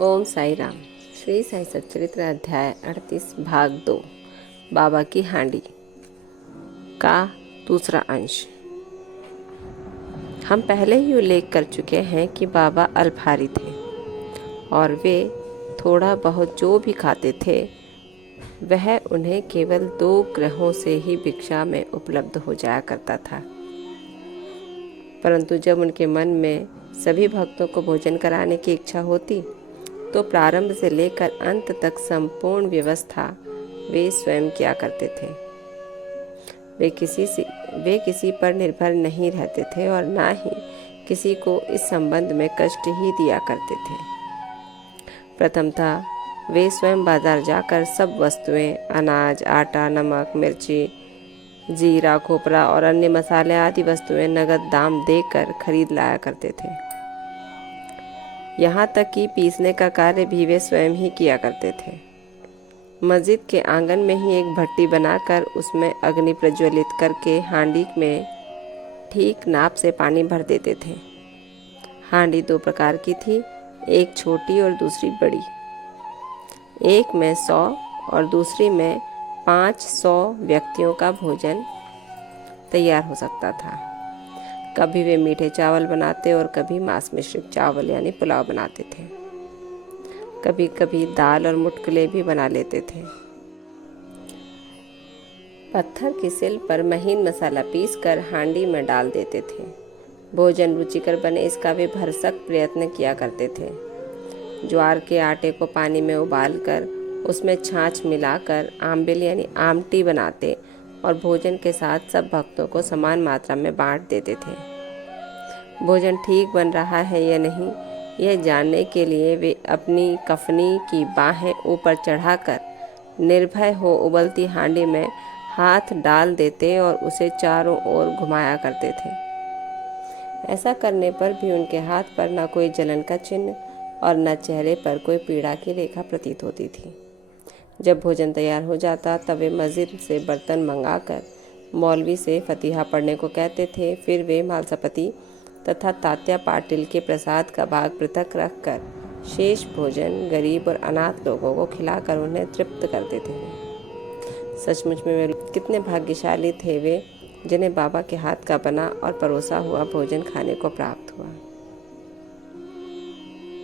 ओम साई राम। श्री साई सच्चरित्र अध्याय 38 भाग 2 बाबा की हांडी का दूसरा अंश। हम पहले ही उल्लेख कर चुके हैं कि बाबा अल्पाहारी थे और वे थोड़ा बहुत जो भी खाते थे वह उन्हें केवल 2 ग्रहों से ही भिक्षा में उपलब्ध हो जाया करता था। परंतु जब उनके मन में सभी भक्तों को भोजन कराने की इच्छा होती तो प्रारंभ से लेकर अंत तक संपूर्ण व्यवस्था वे स्वयं किया करते थे। वे किसी पर निर्भर नहीं रहते थे और ना ही किसी को इस संबंध में कष्ट ही दिया करते थे। प्रथमतः वे स्वयं बाजार जाकर सब वस्तुएं, अनाज, आटा, नमक, मिर्ची, जीरा, खोपरा और अन्य मसाले आदि वस्तुएं नगद दाम देकर खरीद लाया करते थे। यहाँ तक कि पीसने का कार्य भी वे स्वयं ही किया करते थे। मस्जिद के आंगन में ही एक भट्टी बनाकर उसमें अग्नि प्रज्वलित करके हांडी में ठीक नाप से पानी भर देते थे। हांडी 2 प्रकार की थी, एक छोटी और दूसरी बड़ी। एक में 100 और दूसरी में 500 व्यक्तियों का भोजन तैयार हो सकता था। कभी वे मीठे चावल बनाते और कभी मांस मिश्रित चावल यानी पुलाव बनाते थे। कभी कभी दाल और मुटकले भी बना लेते थे। पत्थर की सिल पर महीन मसाला पीसकर हांडी में डाल देते थे। भोजन रुचिकर बने इसका वे भरसक प्रयत्न किया करते थे। ज्वार के आटे को पानी में उबालकर उसमें छाछ मिलाकर आंबिल यानी आमटी बनाते और भोजन के साथ सब भक्तों को समान मात्रा में बांट देते थे। भोजन ठीक बन रहा है या नहीं यह जानने के लिए वे अपनी कफनी की बाहें ऊपर चढ़ाकर निर्भय हो उबलती हांडी में हाथ डाल देते और उसे चारों ओर घुमाया करते थे। ऐसा करने पर भी उनके हाथ पर न कोई जलन का चिन्ह और न चेहरे पर कोई पीड़ा की रेखा प्रतीत होती थी। जब भोजन तैयार हो जाता तब वे मस्जिद से बर्तन मंगाकर मौलवी से फतीहा पढ़ने को कहते थे। फिर वे मालसापति तथा तात्या पाटिल के प्रसाद का भाग पृथक रखकर शेष भोजन गरीब और अनाथ लोगों को खिलाकर उन्हें तृप्त करते थे। सचमुच में वे कितने भाग्यशाली थे वे जिन्हें बाबा के हाथ का बना और परोसा हुआ भोजन खाने को प्राप्त हुआ।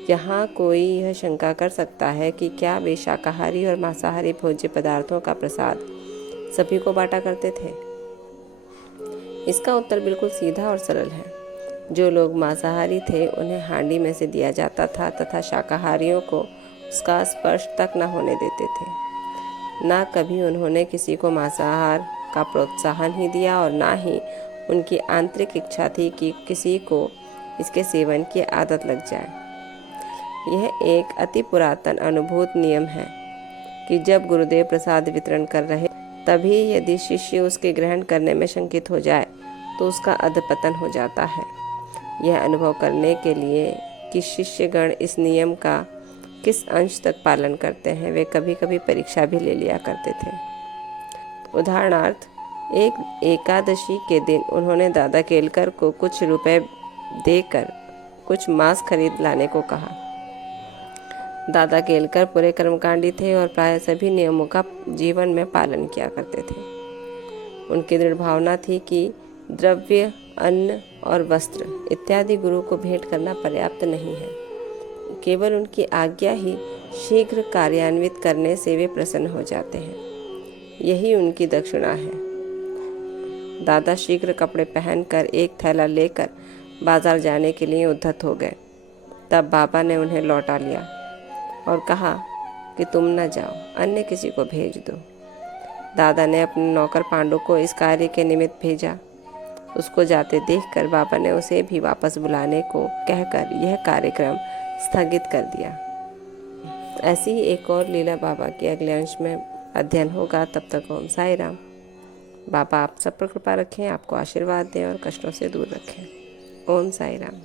यहाँ कोई यह शंका कर सकता है कि क्या वे शाकाहारी और मांसाहारी भोज्य पदार्थों का प्रसाद सभी को बांटा करते थे? इसका उत्तर बिल्कुल सीधा और सरल है। जो लोग मांसाहारी थे उन्हें हांडी में से दिया जाता था तथा शाकाहारियों को उसका स्पर्श तक न होने देते थे। ना कभी उन्होंने किसी को मांसाहार का प्रोत्साहन ही दिया और ना ही उनकी आंतरिक इच्छा थी कि किसी को इसके सेवन की आदत लग जाए। यह एक अति पुरातन अनुभूत नियम है कि जब गुरुदेव प्रसाद वितरण कर रहे तभी यदि शिष्य उसके ग्रहण करने में शंकित हो जाए तो उसका अधपतन हो जाता है। यह अनुभव करने के लिए कि शिष्यगण इस नियम का किस अंश तक पालन करते हैं वे कभी कभी परीक्षा भी ले लिया करते थे। उदाहरणार्थ, एक एकादशी के दिन उन्होंने दादा केलकर को कुछ रुपए देकर कुछ मांस खरीद लाने को कहा। दादा केलकर पूरे कर्मकांडी थे और प्राय सभी नियमों का जीवन में पालन किया करते थे। उनकी दृढ़ भावना थी कि द्रव्य, अन्न और वस्त्र इत्यादि गुरु को भेंट करना पर्याप्त नहीं है। केवल उनकी आज्ञा ही शीघ्र कार्यान्वित करने से वे प्रसन्न हो जाते हैं। यही उनकी दक्षिणा है। दादा शीघ्र कपड़े पहनकर एक थैला लेकर बाजार जाने के लिए उद्धत हो गए। तब बाबा ने उन्हें लौटा लिया और कहा कि तुम न जाओ, अन्य किसी को भेज दो। दादा ने अपने नौकर पांडु को इस कार्य के निमित्त भेजा। उसको जाते देखकर बाबा ने उसे भी वापस बुलाने को कहकर यह कार्यक्रम स्थगित कर दिया। ऐसी ही एक और लीला बाबा के अगले अंश में अध्ययन होगा। तब तक ओम साई राम। बाबा आप सब पर कृपा रखें, आपको आशीर्वाद दें और कष्टों से दूर रखें। ओम साई राम।